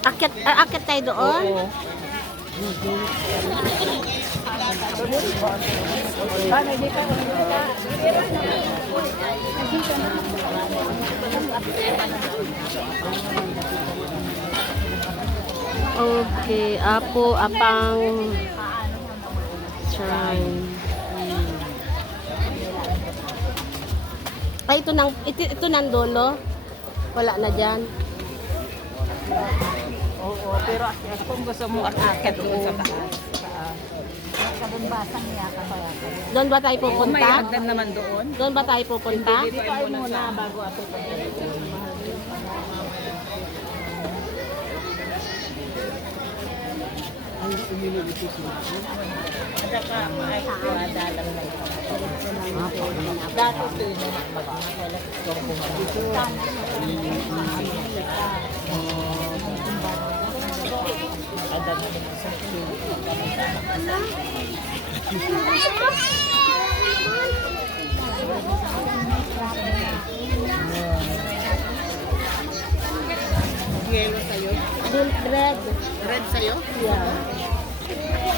Akit tayo doon. Oo. Okay, Apo Apang Shrine. Ay, ito nang dulo. Wala na dyan. Oo, pero kung gusto mo akit doon sa taas. Doon ba tayo May pupunta? hagdan naman doon. Doon ba tayo pupunta? Dito ay muna bago ako. Ada ka, ay madalang na ito. Dati ito yun na magmakailat ito ada na naman sa yellow sa'yo? Red. Red sa'yo? Yeah.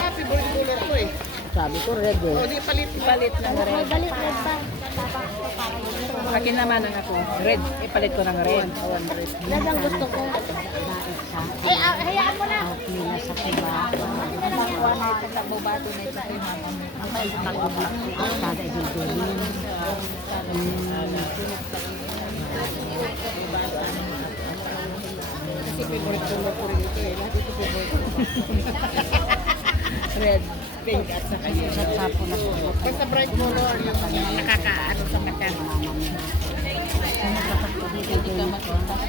Happy birthday color ko eh. Sabi ko red eh. O, di palit ng red. Balik red pa. Akin naman ang ako. Red. Ipalit ko ng red. Red. Red ang gusto ko. Eh, hayaan mo na. Kasi favorite color ko rin ito eh. Lahat ito favorite. Red, pink at saka yellow. Basta bright color yung nakakaano sa mata. Hindi ka matutas.